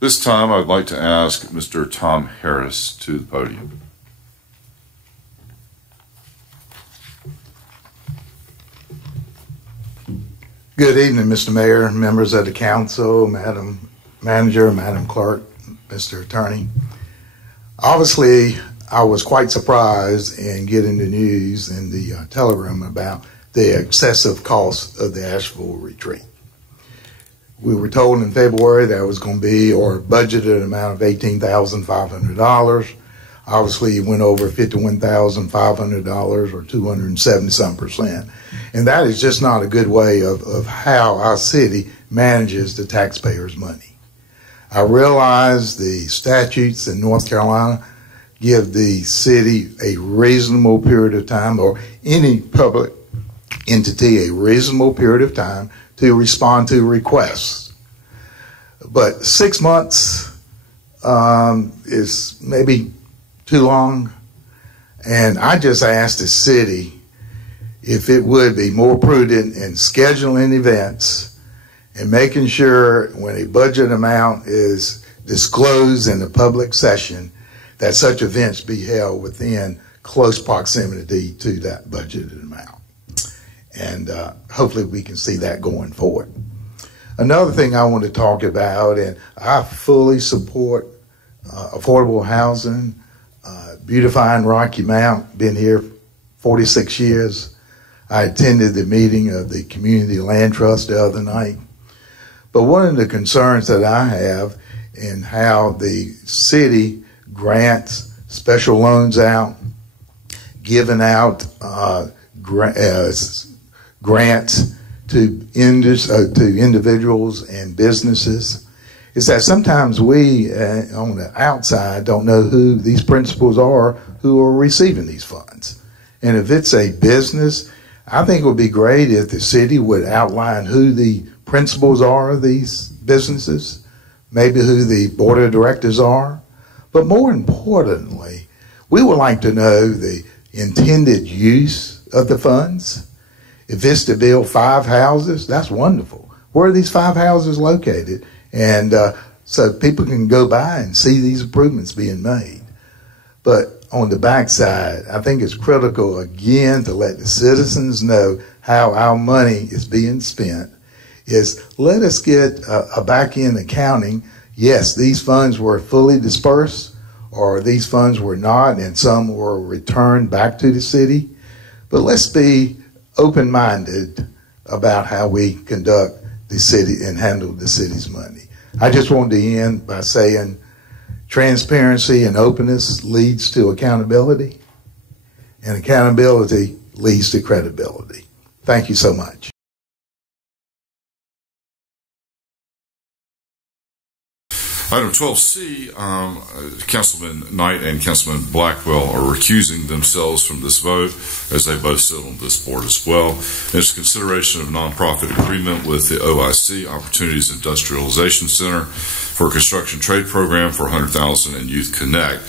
This time, I'd like to ask Mr. Tom Harris to the podium. Good evening, Mr. Mayor, members of the council, Madam Manager, Madam Clerk, Mr. Attorney. Obviously, I was quite surprised in getting the news in the telegram about the excessive cost of the Asheville retreat. We were told in February that it was going to be, or budgeted amount of $18,500. Obviously, it went over $51,500 or 270-some%. And that is just not a good way of how our city manages the taxpayers' money. I realize the statutes in North Carolina give the city a reasonable period of time, or any public entity a reasonable period of time to respond to requests. But 6 months is maybe too long. And I just asked the city if it would be more prudent in scheduling events and making sure when a budget amount is disclosed in a public session that such events be held within close proximity to that budgeted amount. And hopefully we can see that going forward. Another thing I want to talk about, and I fully support affordable housing, beautifying Rocky Mount, been here 46 years. I attended the meeting of the Community Land Trust the other night. But one of the concerns that I have in how the city grants special loans out, giving out grants to individuals and businesses, is that sometimes we on the outside don't know who these principals are who are receiving these funds. And if it's a business, I think it would be great if the city would outline who the principals are of these businesses, maybe who the board of directors are. But more importantly, we would like to know the intended use of the funds. If it's to build 5 houses, that's wonderful. Where are these 5 houses located? And so people can go by and see these improvements being made. But on the backside, I think it's critical, again, to let the citizens know how our money is being spent, is let us get a back-end accounting. Yes, these funds were fully dispersed, or these funds were not, and some were returned back to the city. But let's be open-minded about how we conduct the city and handle the city's money. I just wanted to end by saying transparency and openness leads to accountability, and accountability leads to credibility. Thank you so much. Item 12C, Councilman Knight and Councilman Blackwell are recusing themselves from this vote, as they both sit on this board as well. It's consideration of nonprofit agreement with the OIC, Opportunities Industrialization Center, for a construction trade program for $100,000 in Youth Connect.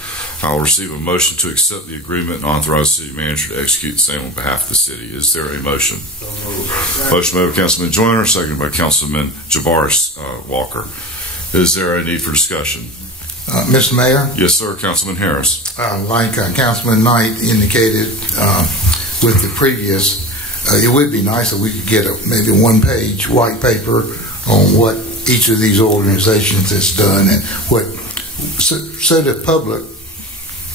I'll receive a motion to accept the agreement and authorize the city manager to execute the same on behalf of the city. Is there a motion? Motion made by Councilman Joyner, seconded by Councilman Jabaris Walker. Is there a need for discussion? Mr. Mayor? Yes, sir. Councilman Harris. Like Councilman Knight indicated with the previous, it would be nice if we could get maybe one-page white paper on what each of these organizations has done, and what, so the public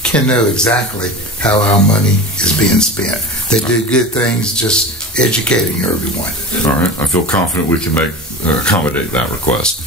can know exactly how our money is being spent. They do good things, just educating everyone. All right. I feel confident we can accommodate that request.